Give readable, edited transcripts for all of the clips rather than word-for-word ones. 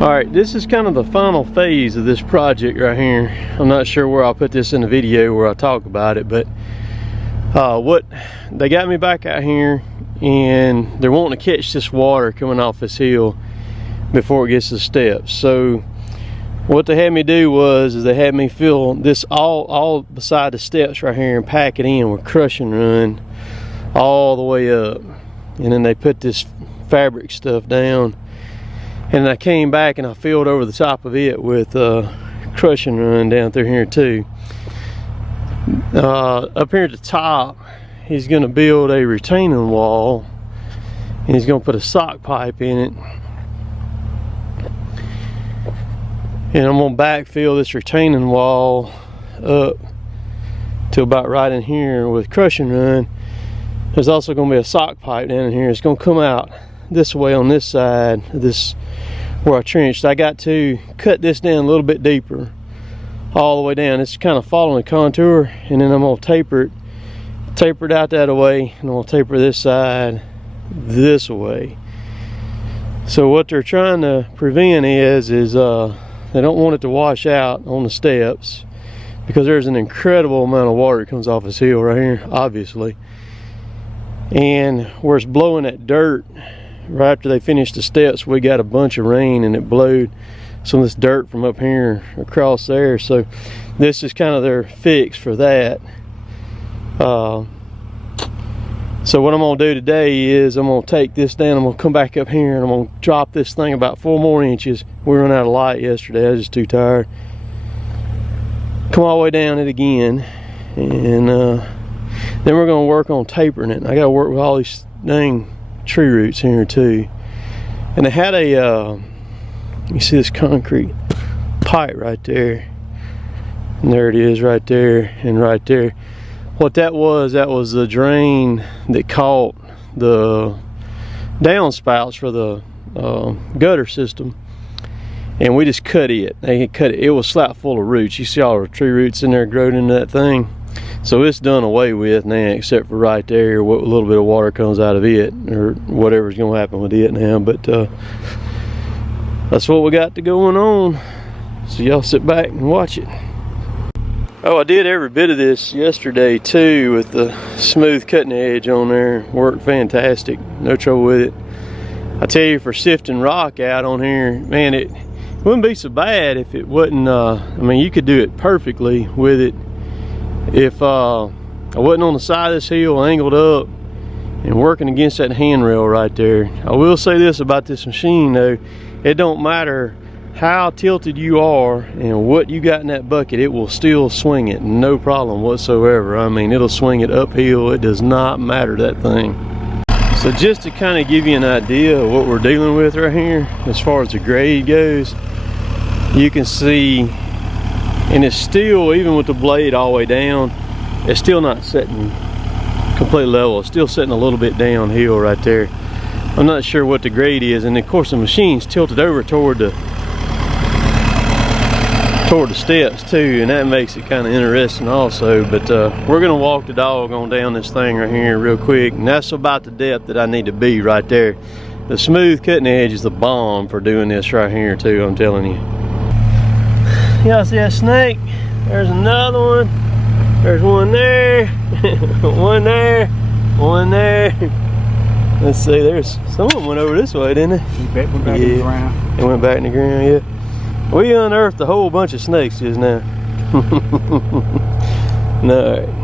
Alright, this is kind of the final phase of this project right here. I'm not sure where I'll put this in the video where I talk about it, but what they got me back out here, and they're wanting to catch this water coming off this hill before it gets to the steps. So what they had me do is they had me fill this all beside the steps right here and pack it in with crush and run all the way up, and then they put this fabric stuff down, and I came back and I filled over the top of it with crush and run down through here too. Up here at the top, he's going to build a retaining wall, and he's going to put a sock pipe in it, and I'm going to backfill this retaining wall up to about right in here with crush and run. There's also going to be a sock pipe down in here. It's going to come out this way on this side, this where I trenched. I got to cut this down a little bit deeper, all the way down. It's kind of following the contour, and then I'm going to taper it out that way, and I'm going to taper this side this way. So what they're trying to prevent is they don't want it to wash out on the steps, because there's an incredible amount of water that comes off this hill right here, obviously. And where it's blowing that dirt, right after they finished the steps, we got a bunch of rain and it blowed some of this dirt from up here across there. So this is kind of their fix for that. So what I'm going to do today is I'm going to take this down. I'm going to come back up here and I'm going to drop this thing about 4 more inches. We ran out of light yesterday. I was just too tired. Come all the way down it again, and then we're going to work on tapering it. I got to work with all these dang tree roots here too. And they had a you see this concrete pipe right there, and there it is right there and right there. What that was the drain that caught the downspouts for the gutter system, and we just cut it. They cut it. It was slap full of roots. You see all the tree roots in there growing into that thing. So it's done away with now, except for right there, what a little bit of water comes out of it, or whatever's going to happen with it now. But that's what we got going on. So y'all sit back and watch it. Oh, I did every bit of this yesterday too, with the smooth cutting edge on there. Worked fantastic, no trouble with it. I tell you, for sifting rock out on here, man, it wouldn't be so bad if it wasn't. I mean, you could do it perfectly with it if I wasn't on the side of this hill, angled up and working against that handrail right there. I will say this about this machine though, it don't matter how tilted you are and what you got in that bucket, it will still swing it, no problem whatsoever. I mean, it'll swing it uphill. It does not matter, that thing. So just to kind of give you an idea of what we're dealing with right here as far as the grade goes, you can see, and it's still, even with the blade all the way down, it's still not setting completely level. It's still setting a little bit downhill right there. I'm not sure what the grade is, and of course the machine's tilted over toward the steps too, and that makes it kind of interesting also. But we're gonna walk the dog on down this thing right here real quick, and that's about the depth that I need to be right there. The smooth cutting edge is the bomb for doing this right here too, I'm telling you. Y'all see that snake? There's another one. There's one there. One there. One there. Let's see, there's some of them went over this way, didn't they? Went back in the ground. They went back in the ground, yeah. We unearthed a whole bunch of snakes just now. No.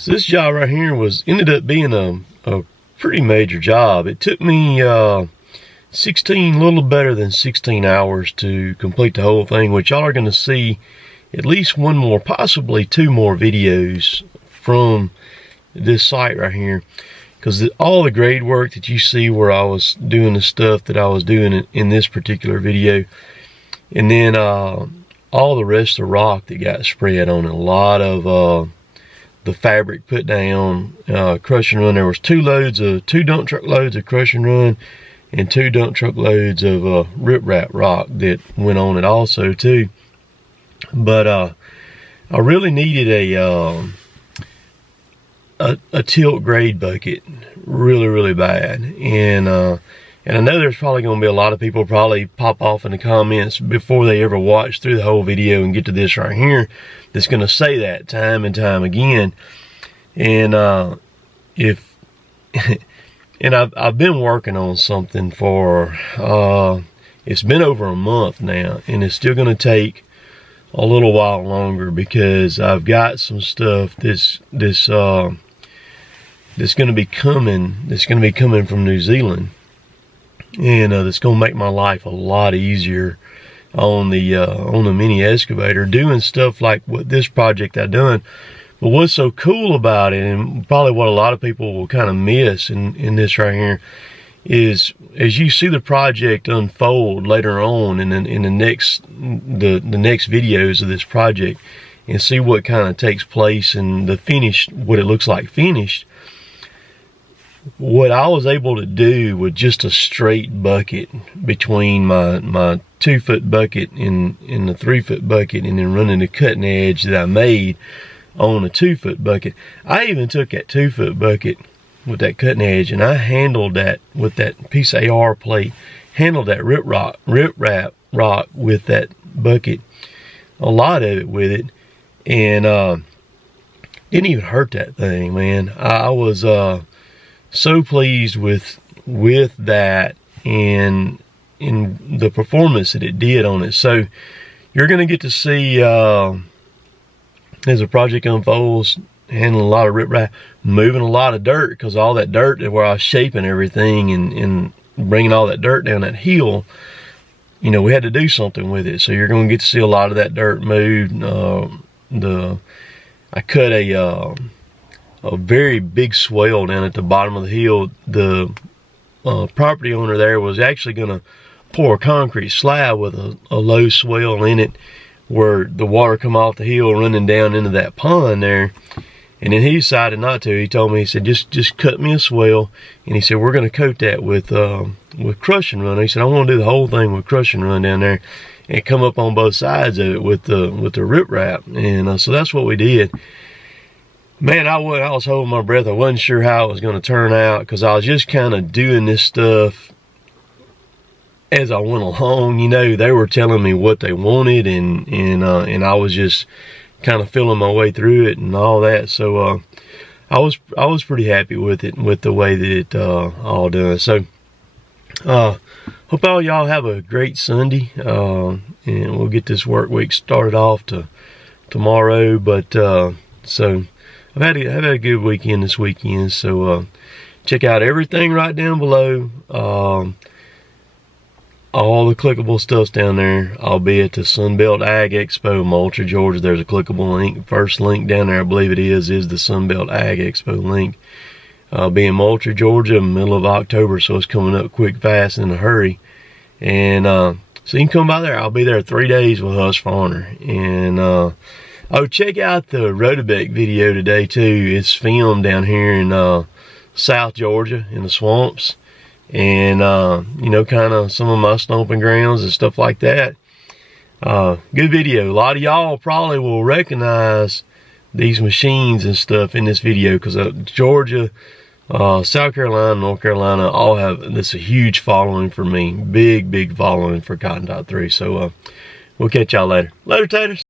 So this job right here ended up being a pretty major job. It took me a little better than 16 hours to complete the whole thing, which y'all are going to see at least one more, possibly two more videos from this site right here, because all the grade work that you see where I was doing the stuff that I was doing in this particular video, and then all the rest of the rock that got spread on it, a lot of the fabric put down, crush and run. There was two dump truck loads of crush and run and 2 dump truck loads of riprap rock that went on it also too. But I really needed a tilt grade bucket really bad, and I know there's probably going to be a lot of people probably pop off in the comments before they ever watch through the whole video and get to this right here that's going to say that time and time again. And and I've been working on something for it's been over a month now, and it's still going to take a little while longer because I've got some stuff that's going to be coming from New Zealand, and that's going to make my life a lot easier on the mini excavator, doing stuff like what this project I've done. But what's so cool about it, and probably what a lot of people will kind of miss in this right here, is as you see the project unfold later on in the next videos of this project, and see what kind of takes place and what it looks like finished. What I was able to do with just a straight bucket between my 2-foot bucket and the 3-foot bucket, and then running the cutting edge that I made on a 2-foot bucket. I even took that 2-foot bucket with that cutting edge, and I handled that with that piece of AR plate, handled that riprap rock with that bucket, a lot of it with it, and didn't even hurt that thing, man. I was so pleased with that and in the performance that it did on it. So you're going to get to see as the project unfolds, handling a lot of riprap, moving a lot of dirt, because all that dirt where I was shaping everything and bringing all that dirt down that hill, you know, we had to do something with it. So you're going to get to see a lot of that dirt moved. I cut a very big swell down at the bottom of the hill. The property owner there was actually going to pour a concrete slab with a low swell in it, where the water come off the hill running down into that pond there. And then he decided not to. He told me, he said, just cut me a swell, and he said, we're going to coat that with crush and run. He said, I want to do the whole thing with crush and run down there and come up on both sides of it with the riprap. And so that's what we did. Man, I was holding my breath. I wasn't sure how it was going to turn out, because I was just kind of doing this stuff as I went along. You know, they were telling me what they wanted, and I was just kind of feeling my way through it and all that. So I was pretty happy with it, with the way that it all done. So hope all y'all have a great Sunday, and we'll get this work week started off tomorrow. But so I've had a good weekend this weekend. So check out everything right down below. All the clickable stuff's down there. I'll be at the Sunbelt Ag Expo, Moultrie, Georgia. There's a clickable link. First link down there, I believe it is the Sunbelt Ag Expo link. I'll be in Moultrie, Georgia, middle of October, so it's coming up quick, fast, in a hurry. And so you can come by there. I'll be there 3 days with Husqvarna. And check out the Rotobeck video today too. It's filmed down here in South Georgia in the swamps, and you know, kind of some of my stomping grounds and stuff like that. Good video. A lot of y'all probably will recognize these machines and stuff in this video, because Georgia, South Carolina, North Carolina all have this a huge following for me. Big following for Cotton Dot 3. So we'll catch y'all later. Later, taters.